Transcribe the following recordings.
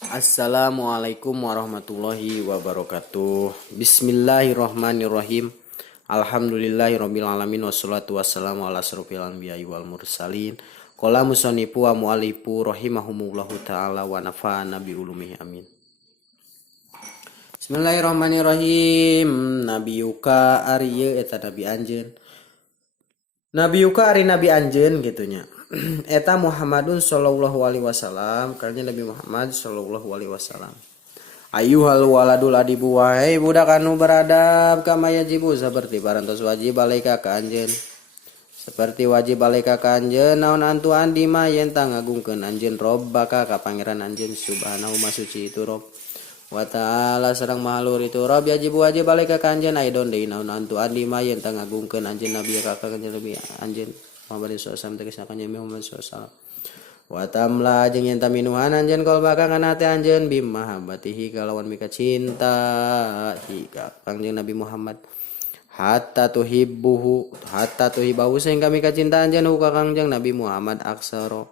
Assalamualaikum warahmatullahi wabarakatuh. Bismillahirrahmanirrahim. Alhamdulillahirabbil alamin wassalatu wassalamu ala asrofil anbiya'i wal mursalin. Qala musannifu wa mu'allifu rahimahumullahu taala wa nafa'ana bi ulumihi amin. Bismillahirrahmanirrahim. Nabi yuka ari ieu eta nabi anjeun. Nabi yuka ari nabi anjeun gitunya. Eta Muhammadun sallallahu alaihi wasallam karena Nabi Muhammad sallallahu alaihi wasallam. Ayyuhal waladul adibu wahai budak anu beradab kama yajibu seperti parantos wajib alaika ka anjeun. Seperti wajib alaika ka anjeun naon antuan di ma yen tang ngagungkeun anjeun Rabbaka ka pangeran anjeun subhanahu masuci itu Rabb. Wa ta'ala sareng mahalur itu Rabb yajibu wajib alaika ka anjeun aidon deui naon antuan di ma yen tang ngagungkeun anjeun nabi ka kanjeun nabi anjeun Muhammad SAW tegasna kanjeng Muhammad SAW. Wa tamla jeung yen taminuhan anjeun qalbaka kana hati anjeun bi mahabbatihi kalawan mika cinta hika kanjeng Nabi Muhammad. Hatta tuhibbuhu sehingga mika cinta anjeun ka kanjeng Nabi Muhammad aksara.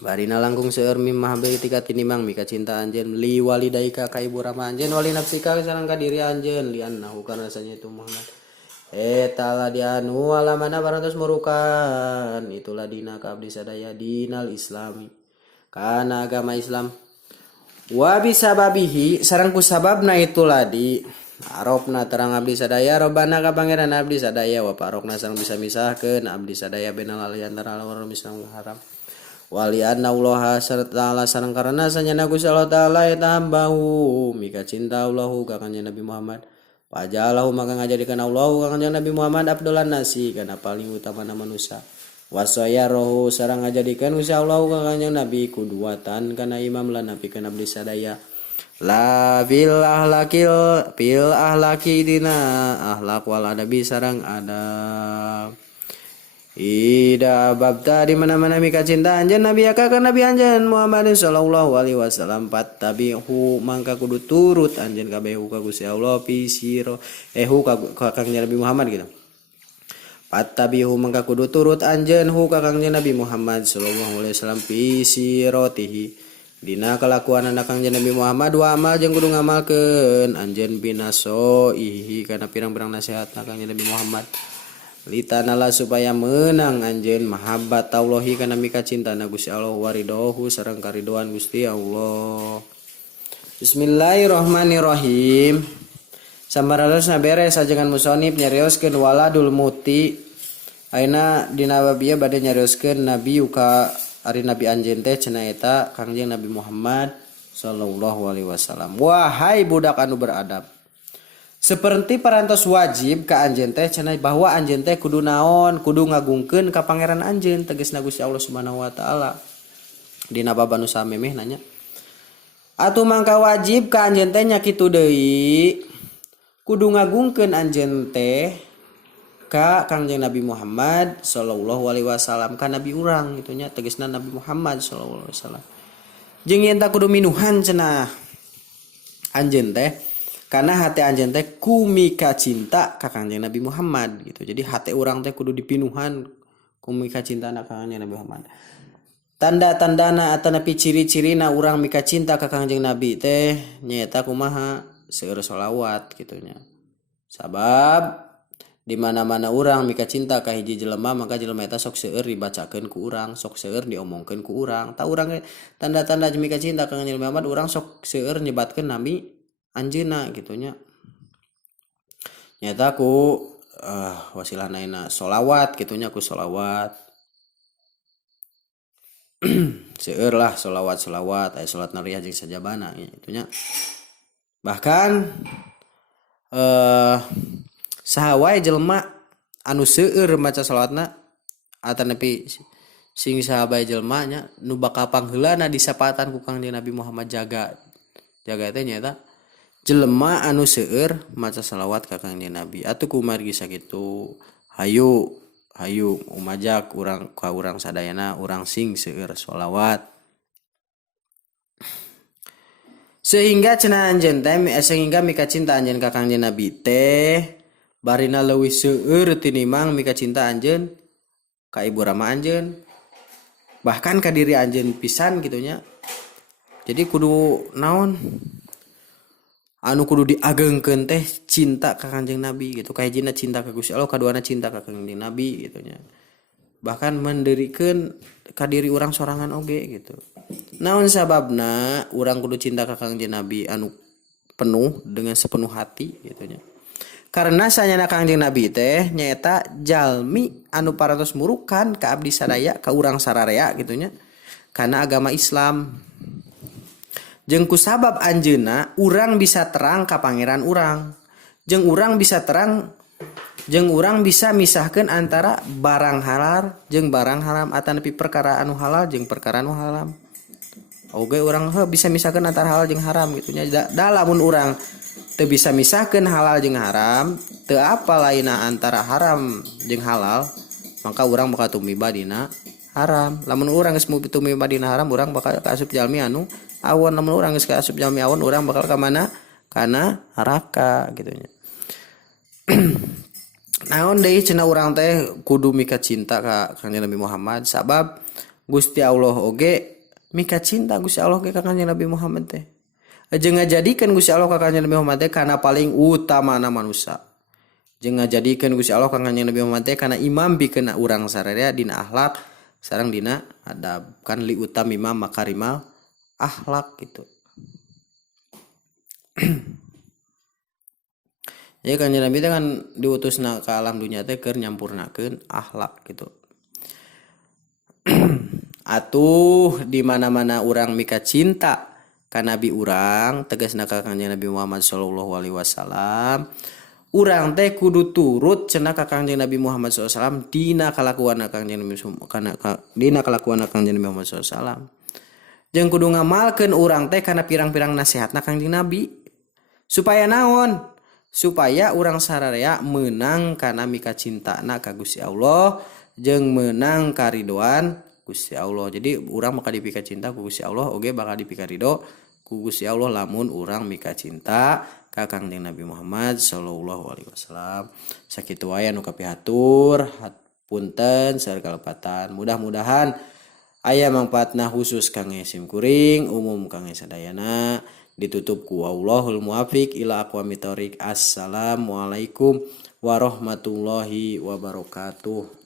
Barina langkung seueur mim mahabbati ka tinimang mika cinta anjeun li walidaika ka ibu rama anjeun wali nafsika sareng ka diri anjeun li annahu kana rasanya itu Muhammad. Tala dianu alamana parantos murukan itulah dina ka abdi sadaya dinal islami kana agama Islam wa bisababihi sareng ku sababna itulah di arofna terang abdi sadaya robana ka pangeran abdi sadaya wa parokna sareng bisa misahkeun abdi sadaya benal ali antara haram Islam haram wali anna Allah serta Allah sareng karena sanyana Gusti Allah taala eta hambahu mika cinta Allahu ka kanjeng Nabi Muhammad. Pajalahu maka ngajadikan Allah ka kanjeng Nabi Muhammad abdulan nasi kana paling utamana manusia. Wasaya rohu sareng ngajadikan Gusti Allah ka kanjeng Nabi kuduatan kana imam lan napikeun abdi sadaya. La bil ahlaki dina ahlak wal adabi sareng adab. Ida babta di mana-mana mika cinta anjeun nabi ka nabi anjeun Muhammad sallallahu alaihi wasallam fattabihu mangka kudu turut anjeun kabeh ka Gusti Allah pisiro hu ka kanjeng Nabi Muhammad gitu. Fattabihu mangka kudu turut anjeun ka kanjeng Nabi Muhammad sallallahu alaihi wasallam pisiratihi dina kelakuan anak kanjeng Nabi Muhammad wa amal jeung kudu ngamalkeun anjeun binasoihi kana pirang-pirang nasihat kanjeng Nabi Muhammad. Litanala supaya menang anjeun mahabbat Allahi kana mika cinta na Gusti Allah waridohu sareng karidoan Gusti Allah. Bismillahirrahmanirrahim. Samaraosna beres sajengan musonib nyarioskeun waladul muti. Ayeuna dina bab ieu bade nyarioskeun nabi yuka ari nabi anjeun teh cenah eta kangjeng Nabi Muhammad sallallahu alaihi wasallam. Wahai budak anu beradab. Seperti parantos wajib ka anjeun teh cenah bahwa anjeun teh kudu naon kudu ngagungkeun ka pangeran anjeun tegasna Gusti Allah Subhanahu wa taala dina bab anu samemeh nanya atuh mangka wajib ka anjeun teh nya kitu deui kudu ngagungkeun anjeun teh ka kanjeng Nabi Muhammad sallallahu alaihi wasallam ka nabi urang kitu nya tegasna Nabi Muhammad sallallahu alaihi wasallam jeung yen tah kudu minuhan cenah anjeun teh karena hati anjeun teh kumika cinta ka kanjeng Nabi Muhammad gitu. Jadi hati urang teh kudu dipinuhan kumika cinta ka kanjeng Nabi Muhammad. Tanda-tandana atanapi ciri-cirina urang mika cinta ka kanjeng Nabi teh nyaeta kumaha seueur sholawat gitu nya. Sabab di mana-mana urang mika cinta ka hiji jelema maka jelema eta sok seueur dibacakeun ku urang, sok seueur diomongkeun ku urang. Ta urang tanda-tanda mika cinta ka kanjeng Nabi Muhammad urang sok seueur nyebatkeun nami anjeuna gitunya nyata ku wasilah naina sholawat gitunya ku sholawat seueur lah sholawat aya salat nariyah jeung sajabana gitunya bahkan saha wae jelema anu seueur maca sholawatna atanapi sing saha bae jelema nya nu bakal pangheulana disapatan ku kanjeng Nabi Muhammad jaga teh nyata jelema anu seueur maca salawat ka kanjeng Nabi atuh kumargi sakitu hayu umajak urang ka urang sadayana urang sing seueur sholawat sehingga cenah anjeun teh sehingga mika cinta anjeun ka kanjeng Nabi teh barina leuwih seueur tinimang mika cinta anjeun ka ibu rama anjeun bahkan ka diri anjeun pisan kitu nya Jadi kudu naon anu kudu diagengkeun teh cinta ka Kanjeng Nabi gitu. Kahijina cinta ka Gusti Allah, kaduana cinta ka Kanjeng Nabi gitu nya. Bahkan mendirikeun ka diri urang sorangan oge gitu. Naon sababna urang kudu cinta ka Kanjeng Nabi anu penuh dengan sepenuh hati gitu nya. Karena sanyana Kanjeng Nabi teh nyaeta jalmi anu parantos murukan ka abdi sadaya ka urang sararea gitu nya. Karena agama Islam. Jeung kusabab anjeunna urang bisa terang ka pangeran urang. Jeung urang bisa terang jeung urang bisa misahkeun antara barang halal jeung barang haram atanepi perkara anu halal jeung perkara anu haram. Oge urang bisa misahkeun antara halal jeung haram gitu nya. Da lamun urang teu bisa misahkeun halal jeung haram, teu apa lainna antara haram jeung halal, maka urang bakal tumiba dina haram. Lamun urang geus tumiba dina haram, urang bakal kaasup jalmi anu awon. Lamun urang geus kaasup jalmi awon, urang bakal ka mana? Kana neraka gitu nya. Naon deui cenah urang teh kudu mika cinta ka Kanjeng Nabi Muhammad sabab Gusti Allah oge mika cinta Gusti Allah ke Kanjeng Nabi Muhammad teh. Jeung ngajadikeun Gusti Allah ka Kanjeng Nabi Muhammad teh kana paling utamana manusia. Jeung ngajadikeun Gusti Allah ka Kanjeng Nabi Muhammad teh kana imam pikeun urang sararea dina akhlak sareng dina adab. Kan li utam imam makarimal akhlak gitu. Jadi Kanjeng Nabi teh kan diutusna ka alam dunya teh keur nyampurnakeun akhlak gitu. Atuh di mana-mana urang mika cinta ka nabi urang, tegasna ka Kanjeng Nabi Muhammad sallallahu alaihi wasallam, urang teh kudu turut cenah ka Kanjeng Nabi Muhammad sallallahu alaihi wasallam dina kalakuanna Kanjeng Nabi dina kalakuanna Kanjeng Nabi Muhammad sallallahu alaihi wasallam. Jeung kudu ngamalkeun urang teh kana pirang-pirang nasihatna Kanjeng Nabi. Supaya naon? Supaya urang sararea meunang kana mika cintana ka Gusti Allah jeung meunang karidoan Gusti Allah. Jadi urang bakal dipika cinta ku Gusti Allah oge bakal dipika ridho ku Gusti Allah lamun urang mika cinta ka Kanjeng Nabi Muhammad sallallahu alaihi wasallam. Sakitu wae anu kapihatur, punten saur kalepatan. Mudah-mudahan aya mangpaatna khusus kangge simkuring, umum kangge sadayana. Ditutup ku Allahul muwafiq ila aqwamit thoriq. Assalamualaikum warahmatullahi wabarakatuh.